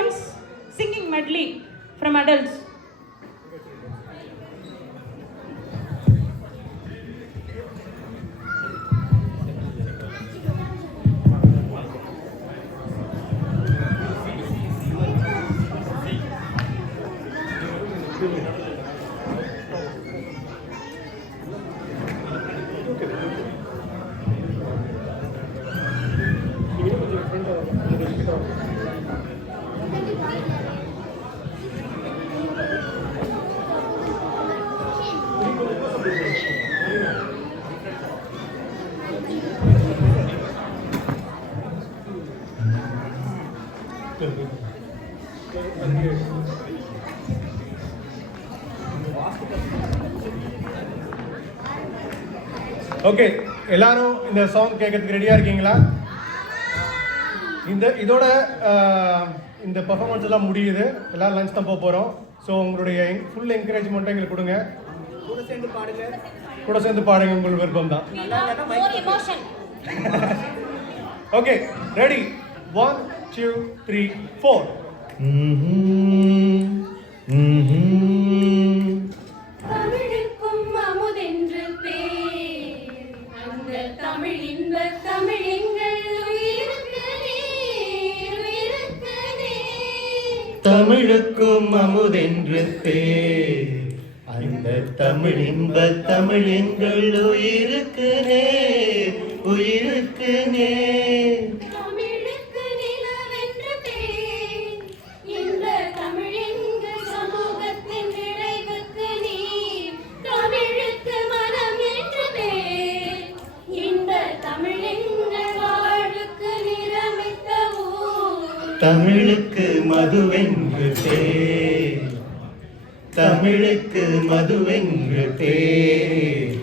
performance singing medley from adults. Okay, எல்லாரும் இந்த song கேட்கறதுக்கு ரெடியாக இருக்கீங்களா? இதோட இந்த பர்ஃபார்மன்ஸ் எல்லாம் முடியுது. எல்லாரும் லஞ்ச் தான் போக போகிறோம். ஸோ உங்களுடைய ஃபுல் என்கரேஜ்மெண்ட்டை எங்களுக்கு கொடுங்க. கூட சேர்ந்து பாடுங்க, உங்களுக்கு விருப்பம் தான். Okay, ready? 1 2 3 4. தமிழுக்கும் அமுதென்று பேர், அந்த தமிழ் இன்ப தமிழ் எங்கள் உயிருக்கு நேர், உயிருக்கு நேர். தமிழுக்கு நிலவென்று பேர், இந்த தமிழ் எங்கள் சமூகத்தின் நிறைவுக்கு நீர். தமிழுக்கு மனம் என்று பேர், இந்த தமிழ் எங்கள் வாழ்வுக்கு நிரமித்த ஊர். தமிழுக்கு மதுவென்று பேர், தமிழுக்கு மதுவென்று பேர்,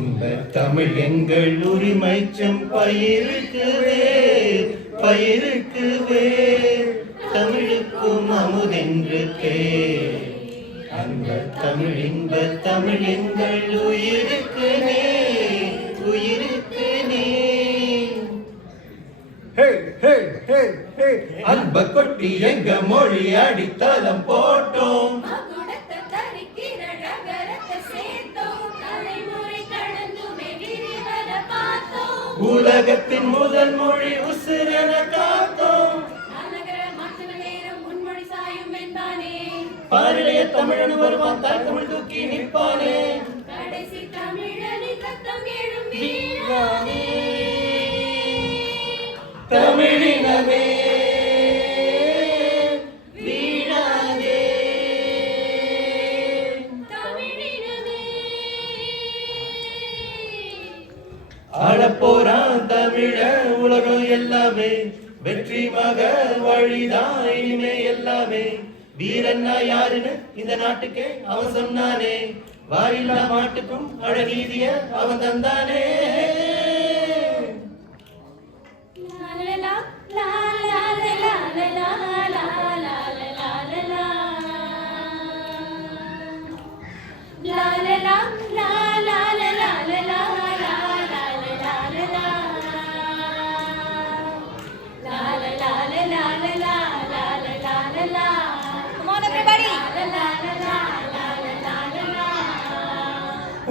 இந்த தமிழ் எங்கள் உரிமைச்சம் பயிருக்கு வேர், பயிருக்கு வேர். தமிழுக்கும் அமுதென்று பேர், அந்த தமிழ் இன்ப தமிழ் எங்கள் உயிருக்கு நேர், உயிருக்கு நேர். ஹே ஹே ஹே ஹே, அன்ப கொட்டி எங்க மொழி அடித்தளம் போட்டோம், உலகத்தின் முதல் மொழி உசிரென காத்தோம். பாரிடைய தமிழன் வருவான், தாய் தமிழ் தூக்கி நிற்பானே. தமிழினமே வீணாதே, ஆளப்போறான் தமிழ உலகம் எல்லாமே. வெற்றி மக வழிதான் இனிமே எல்லாமே. வீரன்னா யாருன்னு இந்த நாட்டுக்கே அவன் சொன்னானே, வாயில்லா மாட்டுக்கும் அழகீதிய அவன் தந்தானே.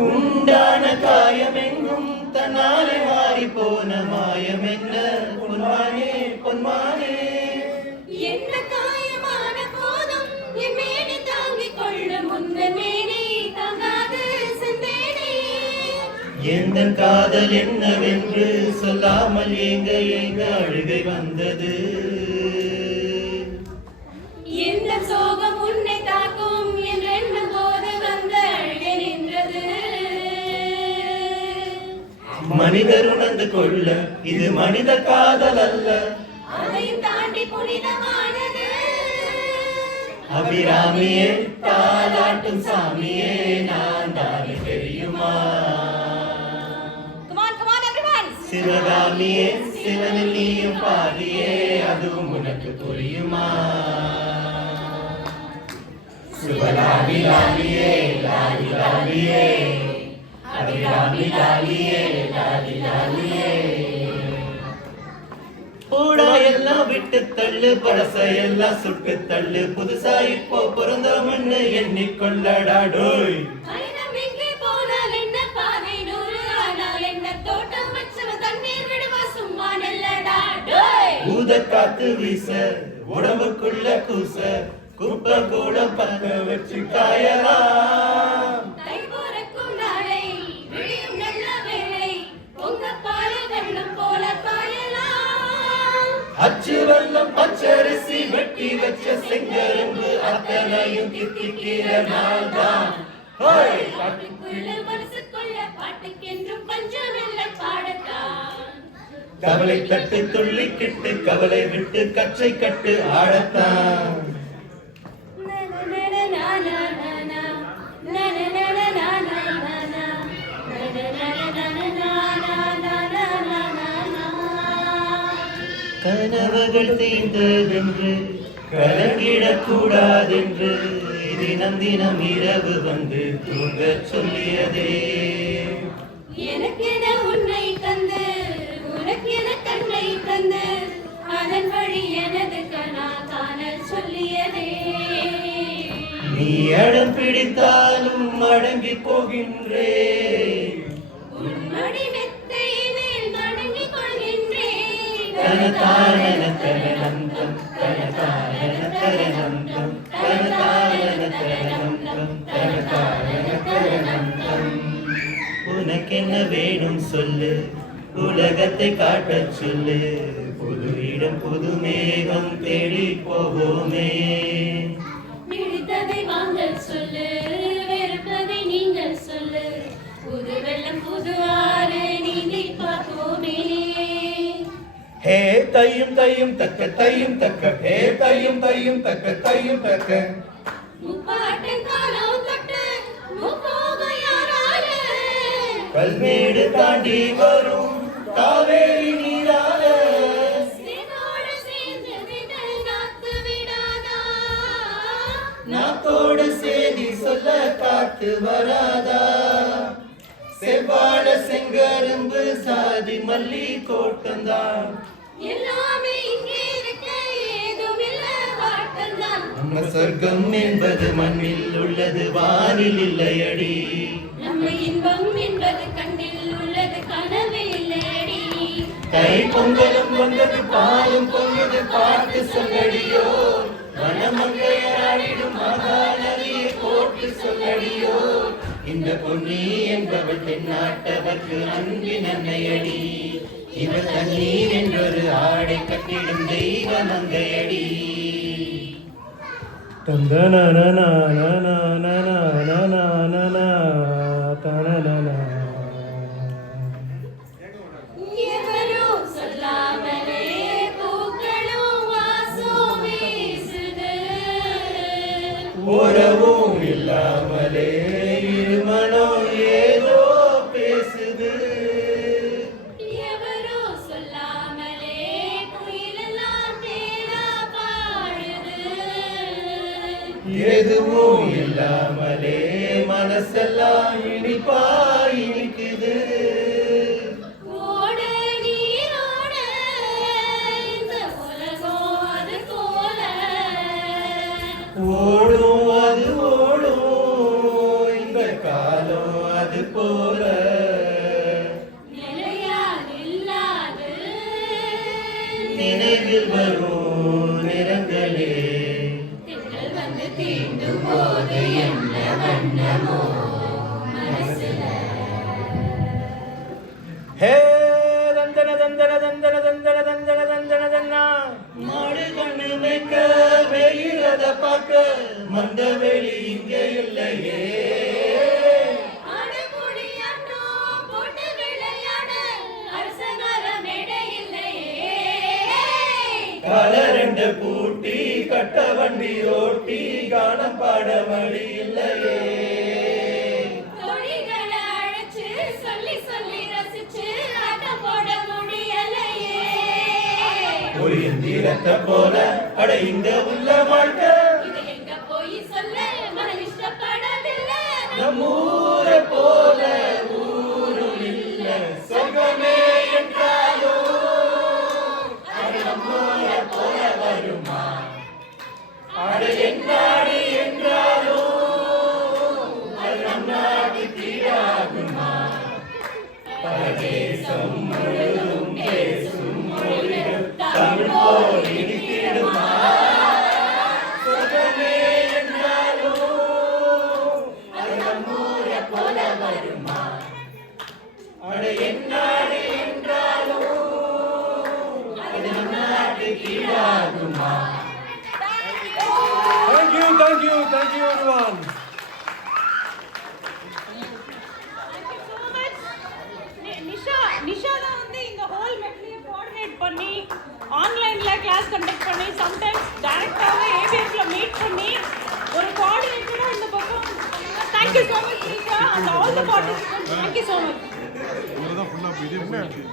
உண்டான காயமெங்கும் தன்னாலே மாறி போன மாயம் என்ன பொன்மானே, பொன்மானே. எந்த காயமான போதும் என் மேனி தாங்கிக் கொள்ளும் முந்தன் மேனி தாங்காது செந்தேனே. எந்த காதல் என்னவென்று சொல்லாமல் ஏங்க ஏங்க அழுகை வந்தது. எந்த சோகம் உன்னை தாக்கும் என்றென்னும் போது வந்த அழுகை நின்றது. மனிதர் உணர்ந்து கொள்ள இது மனித காதல் அல்ல, அதையும் தாண்டி புனிதமானது. அபிராமியே தாலாட்டும் சாமியே நான் தானே தெரியுமா. சிவகாமியே சிவனில் நீயும் பாதியே அதுவும் உனக்கு புரியுமா. சிவலாமி லாலியே லாலி லாலியே, அபிராமி லாலியே லாலி லாலியே. கூட எல்லாம் விட்டு தள்ளு பழசையெல்லாம் சுட்டு தள்ளு புதுசா இப்போ பிறந்தோம்னு எண்ணிக்கொள்ளடாடோய் பயணம் எங்கே போனால் என்ன பாதை நூறு ஆனால் என்ன தோட்டம் வச்சவன் தண்ணீர் விடுவா சும்மா நெல்லடா டோய் ஊத காத்து வீச உடம்புக்குள்ள கூச குப்பை கூட பக்க வச்சு காயலாம் தை பிறக்கும் நாளை விடியும் நல்ல வேளை பொங்க பால வெள்ளம் போல பாயலாம் அச்சு வெள்ளம் பச்சரிசி வெட்டி வச்ச செங்கரும்பு அத்தனையும் தித்திக்கிற நாள் தான் பாட்டுக்குள்ள மனசுக்குள்ள பாட்டுக்கென்றும் பஞ்சமில்லை பாடத்தான் கவலை தட்டு துள்ளிக்கிட்டு கவலை விட்டு கச்சை கட்டு ஆடத்தான் கனவுகள் தீர்ந்ததென்று கலங்கிடக் கூடாதென்று தினம் தினம் இரவு வந்து தூங்க சொல்லியதே எனக்கென உன்னை தந்து உனக்கென கண்ணை தந்து அதன் வழி எனது கனா காண சொல்லியதே நீ அடம் பிடித்தாலும் அடங்கி போகின்றே உன்மடி மெத்தை மேல் மடங்கிக் கொள்கின்றேன் தனதாரண தரணந்தம் தனதாரண தரணந்தம் தனதாரண தரணந்தம் தனதாரண தரணந்தம் உனக்கென்ன வேணும் சொல்லு உலகத்தை காட்டச் சொல்லு புது இடம் புது மேகம் தேடி போவோமே பிடித்ததை வாங்க சொல்லு வெறுப்பதை நீங்கள் சொல்லு புது வெள்ளம் புது ஆறு நீந்தி பார்ப்போமே ஹே தையும் தையும் தக்க தையும் தக்க ஹே தையும் தையும் தக்க தையும் தக்க முப்பாட்டன் காலம் தொட்டு முப்போக யாரால கல்மேடு தாண்டி வரும் காவேரி நீரால சேனோடு சேர்ந்து விடல் நாத்து விடாதா நாத்தோட சேதி சொல்ல காத்து வராதா செவ்வாழ செங்கரும்பு சாதி மல்லி கோட்டந்தான் எல்லாமே இங்கே இருக்க ஏதுமில்ல வாட்டந்தான் நம்ம சொர்க்கம் என்பது மண்ணில் உள்ளது வானில் இல்லையடி நம்ம இன்பம் என்பது கண்ணில் உள்ளது கனவில் இல்லையடி கை பொங்கலும் வந்தது பாலும் பொங்குது பாட்டு சொல்லடியோ மனமங்கையாடிடும் மகாநதியை போட்டு சொல்லடியோ இந்த பொன்னி என்பவள் தென்னாட்டவர்க்கு அன்பின் அன்னையடி இவள் தண்ணீர் என்றொரு ஆடை கட்டிடும் தெய்வ மங்கையடி எவரோ சொல்லாமலே பூக்களும் வாசம் வீசுது உறவும் இல்லாமலே இருமனம் ஏதோ பேசுது எவரோ சொல்லாமலே குயிலெல்லாம் தேனா பாடுது எதுவும் இல்லாமலே மனசெல்லாம் இனிப்பா இனிக்குது ஓட நீரோட இந்த உலகம் அது போல ஓடும் அது ஓடும் இந்த காலம் அது போல நிலையால் இல்லாது நினைவில் வரும் நிறங்களே திங்கள் வந்து தீண்டும் போது என்ன வண்ணமோ மனசுல ஹே தந்தன தந்தன தந்தன தந்தன தந்தன தந்தன தன்னா மாடு கண்ணு மேய்க்க வெயிலத பார்க்க மந்த வெளி இங்கே இல்லையே ஆடக்கூடியாட்டம் போட்டு விளையாட அரசனார மேடை இல்லையே கலரண்டு பூட்டி கட்ட வண்டி ஓட்டி கானம் பாட வழி இல்லையே தொழில்களை அழைச்சு சொல்லி சொல்லி ரசிச்சு ஆட்டம் போட முடியலையே ஒரு எந்திரத்தை போல அட இங்க உள்ள வாழ்க்கை இது எங்க போய் சொல்ல மனம் இஷ்டப்படவில்லை நம்ம ஊரை போல ஊரும் இல்ல சொர்க்கமே என்றாலும் அது நம்ம என்னாடி என்றாலும் அது நம் நாட்டு கீழாகுமா பரதேசம் முழுதும் பேசும் மொழிகள் தமிழ் போல் இனித்திடுமா சொர்க்கமே என்றாலும் அது நம்மூரை போல வருமா அட என்னாடு என்றாலும் அது நம் நாட்டு கீழாகுமா Thank you everyone. நிஷா தான் வந்து இந்த ஹோல் மெட்லியை கோஆர்டினேட் பண்ணி ஆன்லைன்ல கிளாஸ் கண்டக்ட் பண்ணி சம்டைம்ஸ் டைரக்டாவே ஏபிஎஸ்ல மீட் பண்ணி ஒரு கோஆர்டினேட்டரா இந்த பக்கம் Thank you so much Nisha and all the participants. Thank you so much. இவ்வளவுதான் ஃபுல்லா இது